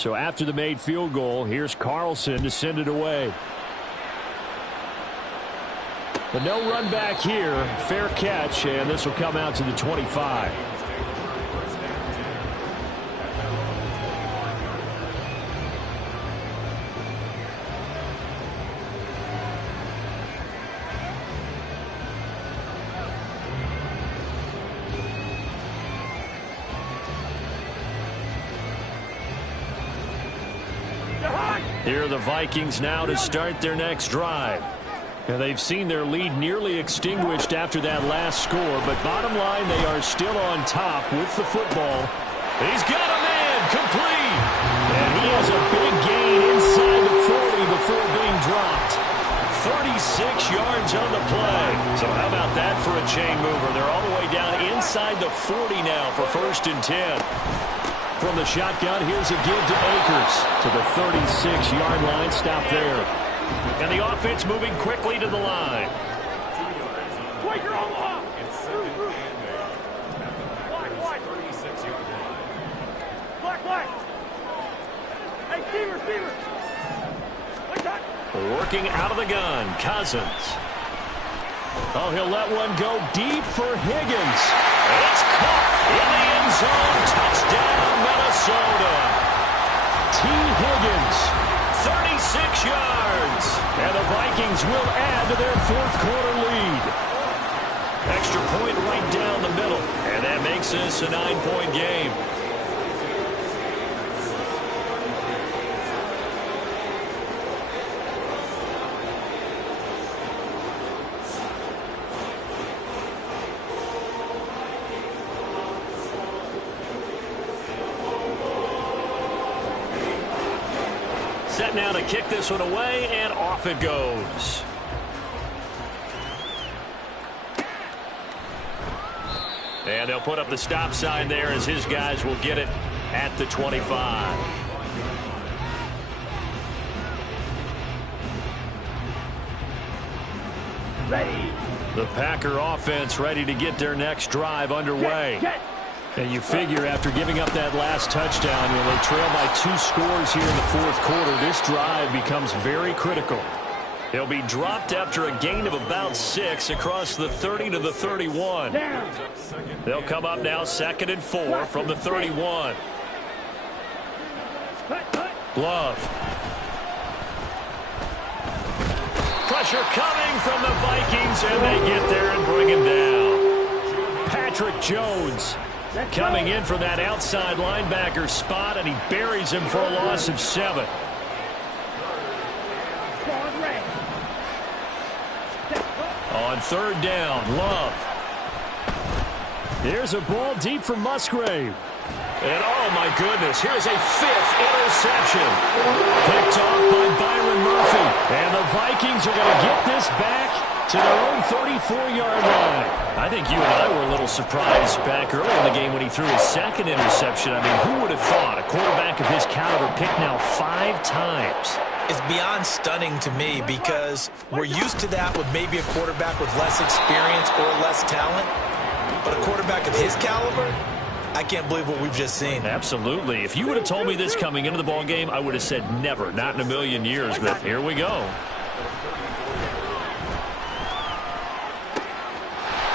So after the made field goal, here's Carlson to send it away. But no run back here. Fair catch, and this will come out to the 25. Here are the Vikings now to start their next drive. And they've seen their lead nearly extinguished after that last score, but bottom line, they are still on top with the football. He's got a man, complete. And he has a big gain inside the 40 before being dropped. 36 yards on the play. So how about that for a chain mover? They're all the way down inside the 40 now for 1st and 10. From the shotgun, here's a give to Akers to the 36-yard line. Stop there. And the offense moving quickly to the line. Wait, you're on the line. Black. Hey, Stever. Working out of the gun, Cousins. Oh, he'll let one go deep for Higgins. It's caught in the end zone. Touchdown, Minnesota. T. Higgins, 36 yards. And the Vikings will add to their 4th quarter lead. Extra point right down the middle. And that makes this a 9-point game. Set now to kick this one away, and off it goes. And they'll put up the stop sign there as his guys will get it at the 25. Ready. The Packer offense ready to get their next drive underway. And you figure after giving up that last touchdown, when they trail by 2 scores here in the 4th quarter, this drive becomes very critical. He'll be dropped after a gain of about 6 across the 30 to the 31. They'll come up now 2nd and 4 from the 31. Love. Pressure coming from the Vikings, and they get there and bring him down. Patrick Jones coming in for that outside linebacker spot, and he buries him for a loss of 7. On 3rd down, Love. Here's a ball deep for Musgrave. And oh my goodness, here's a 5th interception. Picked off by Byron Murphy. And the Vikings are going to get this back to their own 34-yard line. I think you and I were a little surprised back early in the game when he threw his 2nd interception. I mean, who would have thought a quarterback of his caliber picked now 5 times? It's beyond stunning to me because we're used to that with maybe a quarterback with less experience or less talent. But a quarterback of his caliber, I can't believe what we've just seen. Absolutely. If you would have told me this coming into the ball game, I would have said never, not in a million years. But here we go.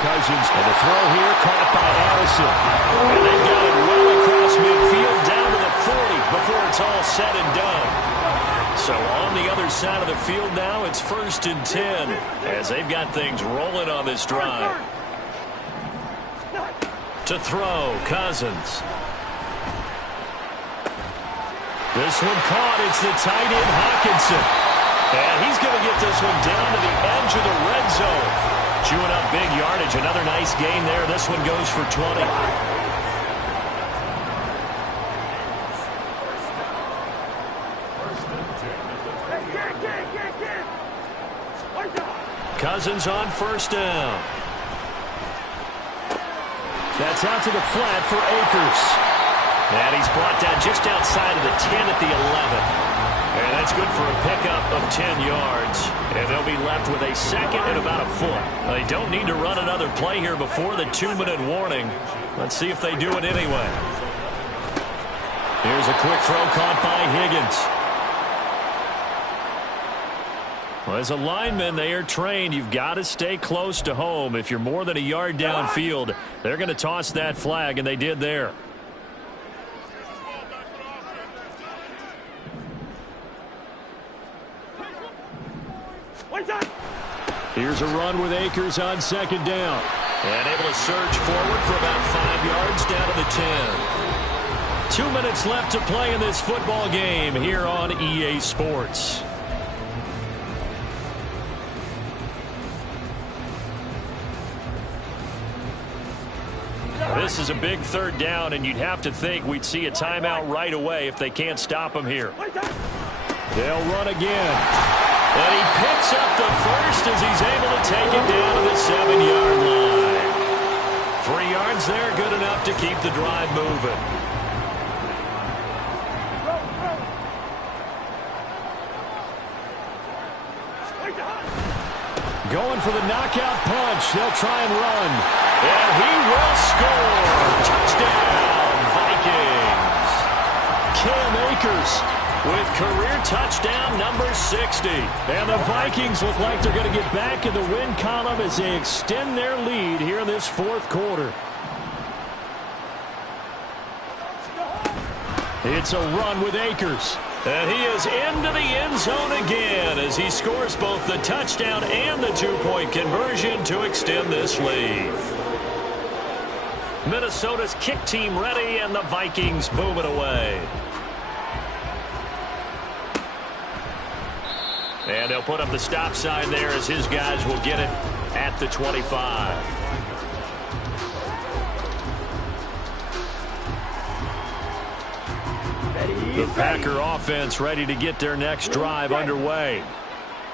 Cousins, and the throw here caught by Addison. And they've got it well across midfield down to the 40 before it's all said and done. So on the other side of the field now, it's 1st and 10 as they've got things rolling on this drive. To throw, Cousins. This one caught. It's the tight end, Hockenson. And he's going to get this one down to the edge of the red zone. Chewing up big yardage. Another nice gain there. This one goes for 20. Cousins on 1st down. That's out to the flat for Akers. And he's brought down just outside of the 10 at the 11. And that's good for a pickup of 10 yards. And they'll be left with a 2nd and about a foot. They don't need to run another play here before the 2-minute warning. Let's see if they do it anyway. Here's a quick throw caught by Higgins. Well, as a lineman, they are trained. You've got to stay close to home. If you're more than a yard downfield, they're going to toss that flag, and they did there. Here's a run with Akers on second down. And able to surge forward for about 5 yards down to the 10. 2 minutes left to play in this football game here on EA Sports. This is a big third down, and you'd have to think we'd see a timeout right away if they can't stop them here. They'll run again. And he picks up the first as he's able to take it down to the 7-yard line. 3 yards there, good enough to keep the drive moving. Going for the knockout punch. They'll try and run. And he will score. Touchdown, Vikings. Cam Akers with career touchdown number 60. And the Vikings look like they're going to get back in the win column as they extend their lead here in this fourth quarter. It's a run with Akers. And he is into the end zone again as he scores both the touchdown and the two-point conversion to extend this lead. Minnesota's kick team ready, and the Vikings move it away. And they'll put up the stop sign there as his guys will get it at the 25. The Packer offense ready to get their next drive underway.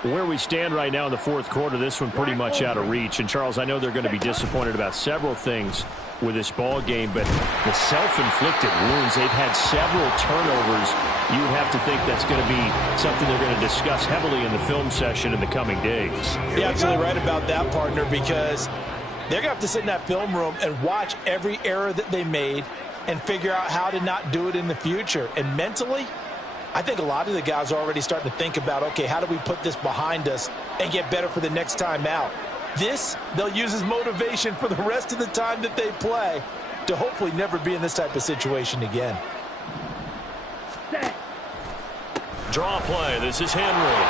Where we stand right now in the fourth quarter, this one pretty much out of reach. And, Charles, I know they're going to be disappointed about several things with this ball game, but the self-inflicted wounds, they've had several turnovers. You would have to think that's going to be something they're going to discuss heavily in the film session in the coming days. You're absolutely right about that, partner, because they're going to have to sit in that film room and watch every error that they made and figure out how to not do it in the future. And mentally, I think a lot of the guys are already starting to think about, okay, how do we put this behind us and get better for the next time out? This, they'll use as motivation for the rest of the time that they play to hopefully never be in this type of situation again. Draw play. This is Henry.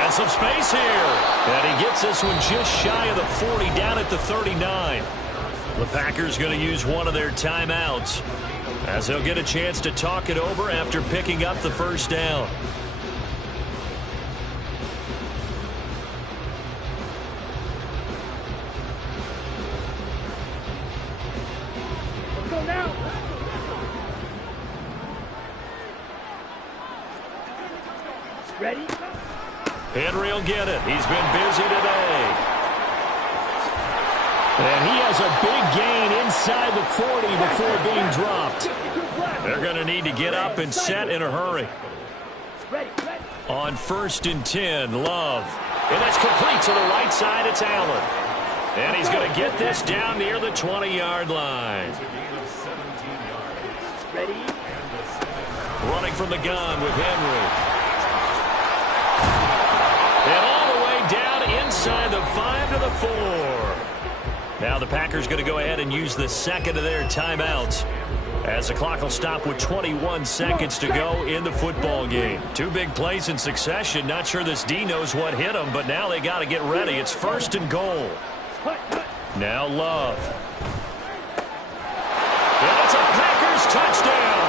And some space here. And he gets this one just shy of the 40, down at the 39. The Packers going to use one of their timeouts as they'll get a chance to talk it over after picking up the first down. Let's go now. Ready? Henry will get it. He's been busy today. And he has a big gain inside the 40 before being dropped. They're going to need to get up and set in a hurry. On 1st and 10, Love. And that's complete to the right side. It's Allen. And he's going to get this down near the 20-yard line. Running from the gun with Henry. And all the way down inside the 5 to the 4. Now the Packers going to go ahead and use the second of their timeouts as the clock will stop with 21 seconds to go in the football game. Two big plays in succession. Not sure this D knows what hit them, but now they got to get ready. It's 1st and goal. Now Love. And it's a Packers touchdown.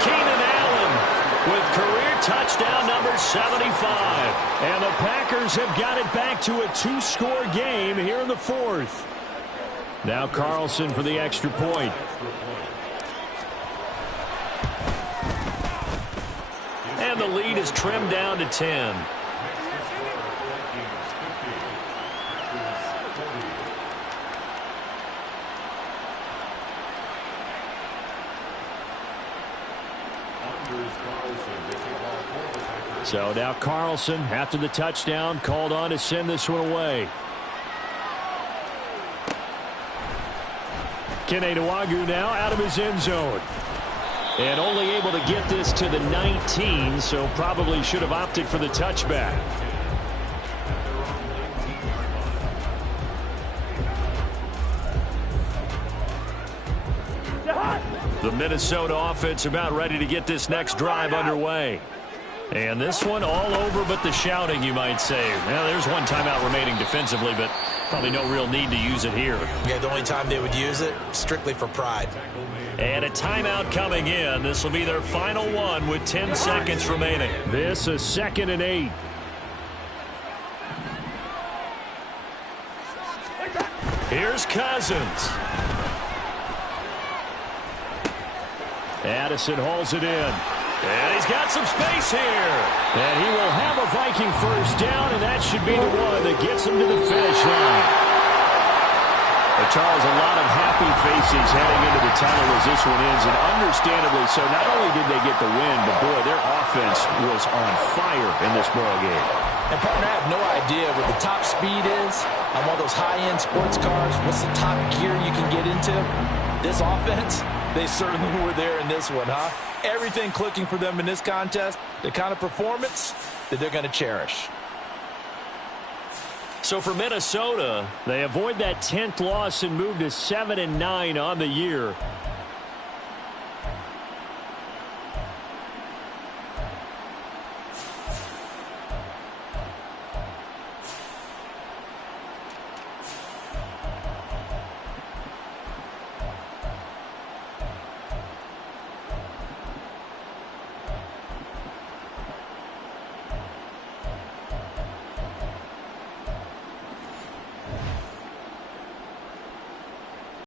Keenan Allen with career touchdown number 75. And the Packers have got it back to a 2-score game here in the fourth. Now Carlson for the extra point. And the lead is trimmed down to 10. So now Carlson, after the touchdown, called on to send this one away. Kene Nwangwu now out of his end zone. And only able to get this to the 19, so probably should have opted for the touchback. The Minnesota offense about ready to get this next drive underway. And this one all over but the shouting, you might say. Well, there's one timeout remaining defensively, but probably no real need to use it here. Yeah, the only time they would use it, strictly for pride. And a timeout coming in. This will be their final one with 10 seconds remaining. This is 2nd and 8. Here's Cousins. Addison hauls it in. And he's got some space here. And he will have a Viking first down, and that should be the one that gets him to the finish line. But Charles, a lot of happy faces heading into the tunnel as this one ends, and understandably so. Not only did they get the win, but boy, their offense was on fire in this ball game. And partner, I have no idea what the top speed is on one of those high-end sports cars. What's the top gear you can get into? This offense, they certainly were there in this one, huh? Everything clicking for them in this contest, the kind of performance that they're going to cherish. So for Minnesota, they avoid that 10th loss and move to 7-9 on the year.